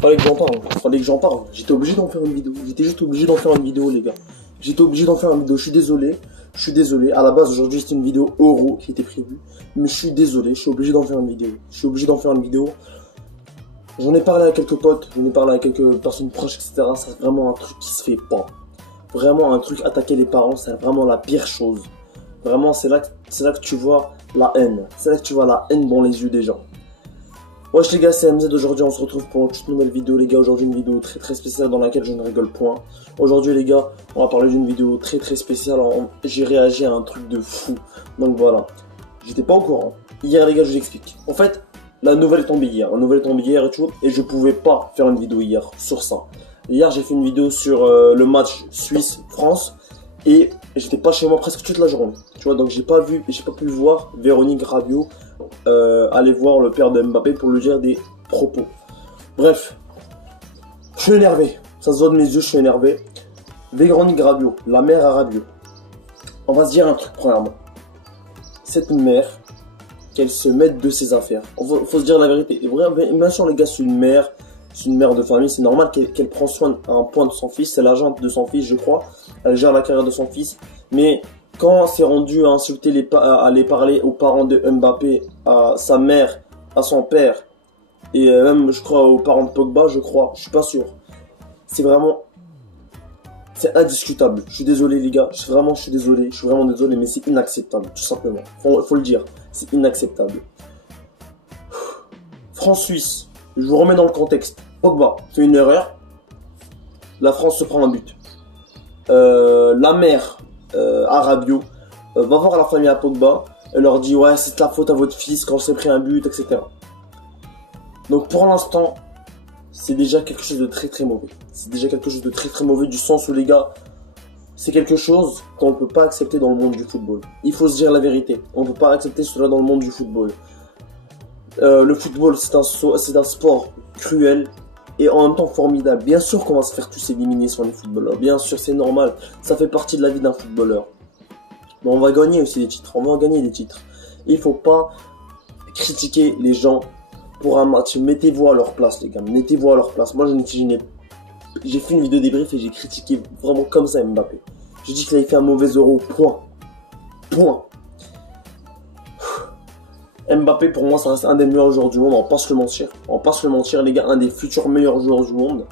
Fallait que j'en parle. Fallait que j'en parle. J'étais obligé d'en faire une vidéo. J'étais juste obligé d'en faire une vidéo, les gars. J'étais obligé d'en faire une vidéo. Je suis désolé. Je suis désolé. À la base, aujourd'hui, c'était une vidéo euro qui était prévue. Mais je suis désolé. Je suis obligé d'en faire une vidéo. Je suis obligé d'en faire une vidéo. J'en ai parlé à quelques potes. J'en ai parlé à quelques personnes proches, etc. C'est vraiment un truc qui se fait pas. Vraiment un truc, attaquer les parents, c'est vraiment la pire chose. Vraiment, c'est là que tu vois la haine. C'est là que tu vois la haine dans les yeux des gens. Wesh les gars, c'est MZ. Aujourd'hui on se retrouve pour une toute nouvelle vidéo les gars. Aujourd'hui une vidéo très spéciale dans laquelle je ne rigole point. Aujourd'hui les gars, on va parler d'une vidéo très spéciale. J'ai réagi à un truc de fou. Donc voilà, j'étais pas au courant. Hier les gars, je vous explique. En fait, la nouvelle est tombée hier. La nouvelle est tombée hier et tout. Et je pouvais pas faire une vidéo hier sur ça. Hier j'ai fait une vidéo sur le match Suisse-France. Et j'étais pas chez moi presque toute la journée. Tu vois, donc j'ai pas pu voir Véronique Rabiot aller voir le père de Mbappé pour lui dire des propos. Bref, je suis énervé. Ça se voit de mes yeux, je suis énervé. Véronique Rabiot, la mère à Rabiot. On va se dire un truc premièrement. Cette mère, qu'elle se mette de ses affaires. Faut se dire la vérité. Et vraiment, bien sûr les gars, c'est une mère de famille, c'est normal qu'elle prend soin à un point de son fils. C'est l'agente de son fils, je crois. Elle gère la carrière de son fils. Mais quand c'est rendu à insulter à aller parler aux parents de Mbappé, à sa mère, à son père, et même, je crois, aux parents de Pogba, je crois, je suis pas sûr. C'est indiscutable. Je suis désolé, les gars. Je suis vraiment désolé, mais c'est inacceptable, tout simplement. Faut le dire. C'est inacceptable. France-Suisse. Je vous remets dans le contexte. Pogba fait une erreur. La France se prend un but. La mère à Rabiot va voir la famille à Pogba. Elle leur dit ouais, c'est la faute à votre fils quand s'est pris un but, etc. Donc pour l'instant, c'est déjà quelque chose de très mauvais. C'est déjà quelque chose de très mauvais du sens où les gars, c'est quelque chose qu'on ne peut pas accepter dans le monde du football. Il faut se dire la vérité. On ne peut pas accepter cela dans le monde du football. Le football, c'est un sport cruel et en même temps formidable. Bien sûr qu'on va se faire tous éliminer sur les footballeurs. Bien sûr, c'est normal. Ça fait partie de la vie d'un footballeur. Mais on va gagner aussi des titres. On va gagner des titres. Il faut pas critiquer les gens pour un match. Mettez-vous à leur place, les gars. Mettez-vous à leur place. Moi, j'ai fait une vidéo débrief et j'ai critiqué vraiment comme ça Mbappé. J'ai dit qu'il avait fait un mauvais euro. Point. Mbappé, pour moi, ça reste un des meilleurs joueurs du monde. On va pas se le mentir, les gars. Un des futurs meilleurs joueurs du monde.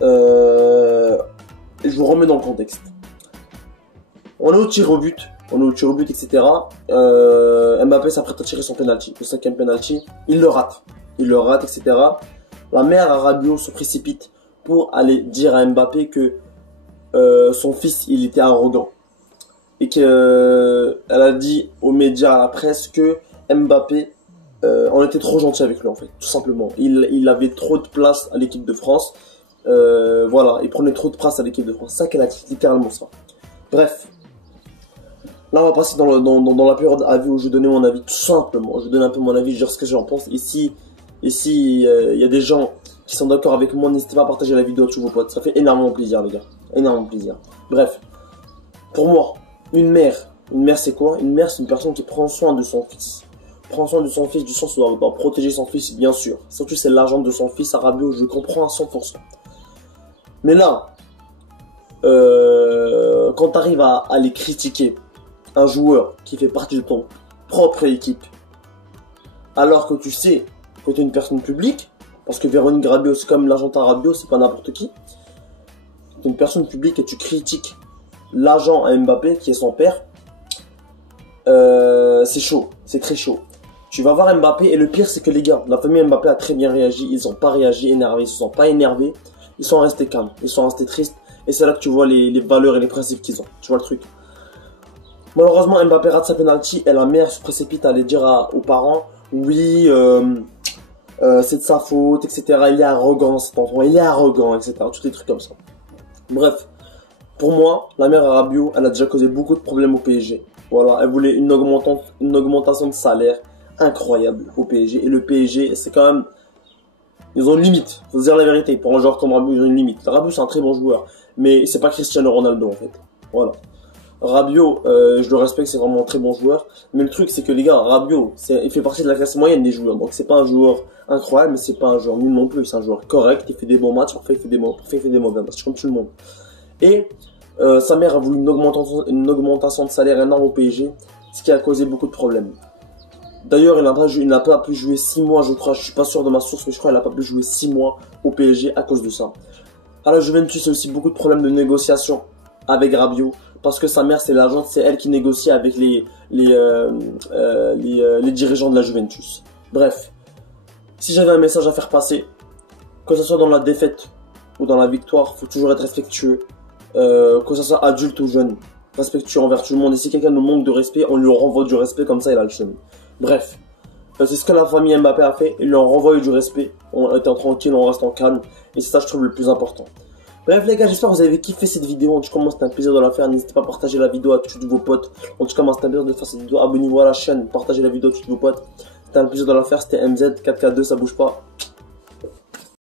Je vous remets dans le contexte. On est au tir au but, etc. Mbappé s'apprête à tirer son penalty, le 5e penalty. Il le rate, etc. La mère à Rabiot se précipite pour aller dire à Mbappé que son fils, il était arrogant. Et qu'elle a dit aux médias, à la presse, que Mbappé, on était trop gentil avec lui en fait, tout simplement. Il avait trop de place à l'équipe de France. Voilà, il prenait trop de place à l'équipe de France. C'est ça qu'elle a dit, littéralement ça. Bref. Là, on va passer dans la période avis où je donnais mon avis, tout simplement. Je donne un peu mon avis, je dis ce que j'en pense. Et si y a des gens qui sont d'accord avec moi, n'hésitez pas à partager la vidéo à tous vos potes. Ça fait énormément plaisir, les gars. Énormément plaisir. Bref. Pour moi, une mère c'est quoi? Une mère, c'est une personne qui prend soin de son fils. Prend soin de son fils du sens où on doit protéger son fils, bien sûr. Surtout, c'est l'agent de son fils à Rabiot, je comprends à 100%. Mais là, quand tu arrives à aller critiquer un joueur qui fait partie de ton propre équipe, alors que tu sais que tu es une personne publique, parce que Véronique Rabiot, c'est comme l'agent à Rabiot, c'est pas n'importe qui. Tu es une personne publique et tu critiques l'agent à Mbappé, qui est son père, c'est chaud, c'est très chaud. Tu vas voir Mbappé, et le pire c'est que les gars, la famille Mbappé a très bien réagi, ils n'ont pas réagi énervés, ils se sont pas énervés, ils sont restés calmes, ils sont restés tristes, et c'est là que tu vois les valeurs et les principes qu'ils ont, tu vois le truc. Malheureusement, Mbappé rate sa penalty, et la mère se précipite à aller dire aux parents, oui, c'est de sa faute, etc. Il est arrogant cet enfant, il est arrogant, etc. Tous les trucs comme ça. Bref, pour moi, la mère à Rabiot, elle a déjà causé beaucoup de problèmes au PSG. Voilà, elle voulait une augmentation de salaire incroyable au PSG. Et le PSG, c'est quand même... Ils ont une limite, faut se dire la vérité. Pour un joueur comme Rabiot, ils ont une limite. Rabiot, c'est un très bon joueur. Mais c'est pas Cristiano Ronaldo, en fait. Voilà. Rabiot, je le respecte, c'est vraiment un très bon joueur. Mais le truc, c'est que les gars, Rabiot, il fait partie de la classe moyenne des joueurs. Donc c'est pas un joueur incroyable, mais c'est pas un joueur nul non plus. C'est un joueur correct, il fait des bons matchs, parfois il fait des mauvais matchs, comme tout le monde. Et sa mère a voulu une augmentation de salaire énorme au PSG, ce qui a causé beaucoup de problèmes. D'ailleurs, il n'a pas pu jouer 6 mois, je crois, je suis pas sûr de ma source, mais je crois qu'il n'a pas pu jouer 6 mois au PSG à cause de ça. À la Juventus, il y a aussi beaucoup de problèmes de négociation avec Rabiot, parce que sa mère, c'est l'agente, c'est elle qui négocie avec les dirigeants de la Juventus. Bref, si j'avais un message à faire passer, que ce soit dans la défaite ou dans la victoire, faut toujours être respectueux, que ce soit adulte ou jeune, respectueux envers tout le monde. Et si quelqu'un nous manque de respect, on lui renvoie du respect, comme ça il a le chemin. Bref, c'est ce que la famille Mbappé a fait, ils lui ont renvoyé du respect, on était tranquille, on reste en calme, et c'est ça je trouve le plus important. Bref les gars, j'espère que vous avez kiffé cette vidéo. En tout cas moi c'était un plaisir de la faire, n'hésitez pas à partager la vidéo à tous vos potes. En tout cas moi c'était un plaisir de faire cette vidéo, abonnez-vous à la chaîne, partagez la vidéo à tous vos potes. C'était un plaisir de la faire, c'était MZ4K2, ça bouge pas.